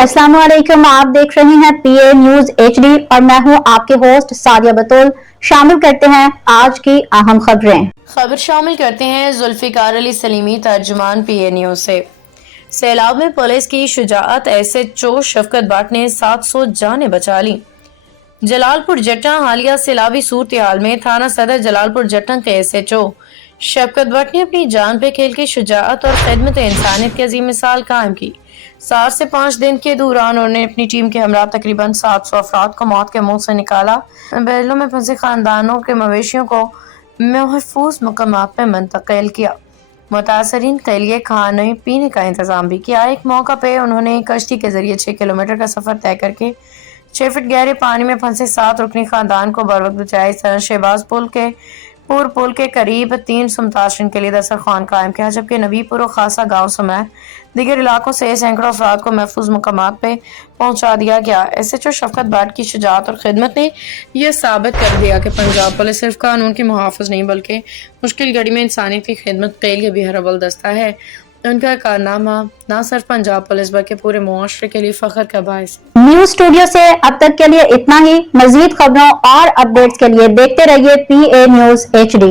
अस्सलाम वालेकुम, आप देख रहे हैं पीए न्यूज एचडी और मैं हूं आपके होस्ट सादिया बतूल। शामिल करते हैं आज की अहम खबर शामिल करते हैं जुल्फिकार अली सलीमी, तर्जुमान पीए न्यूज से। सैलाब में पुलिस की शुजाअत, एसएचओ शफकत भट्ट ने 700 जानें बचा ली। जलालपुर जट्टा हालिया सैलाबी सूरत हाल में थाना सदर जलालपुर जट्टा के एसएचओ शफकत भट्ट ने अपनी जान पे खेल के शुजाअत और खिदमत इंसानियत की अजीम मिसाल कायम की। 4 से 5 दिन के दौरान उन्होंने अपनी टीम के हमरा तकरीबन 700 अफराद को मौत के मुंह से निकाला। बैरलों में फंसे खानदानों के मवेशियों को महफूज मकामात पे मुंतकिल किया। मुतासरीन के लिए खाने पीने का इंतजाम भी किया। एक मौका पे उन्होंने कश्ती के जरिए 6 किलोमीटर का सफर तय करके 6 फीट गहरे पानी में फंसे 7 रुकनी खानदान को बर वक्त बचाया। इस तरह शहबाज पुल के करीब 300 मुतासरीन के लिए दस्तरखान कायम किया, जबकि नबीपुर और खासा गाँव समेत दीगर इलाकों से सैकड़ों अफराद को महफूज मकामात पे पहुंचा दिया गया। एसएचओ शफकत भट्ट की शुजाअत और खिदमत ने यह साबित कर दिया कि पंजाब पुलिस सिर्फ कानून की मुहाफिज नहीं बल्कि मुश्किल घड़ी में इंसानियत की खिदमत के लिए भी हर दस्ता है। उनका कारनामा न सिर्फ पंजाब पुलिस बल्कि पूरे मुआशरे के लिए फख्र का बायस। न्यूज स्टूडियो से अब तक के लिए इतना ही। मजीद खबरों और अपडेट्स के लिए देखते रहिए पीए न्यूज एचडी।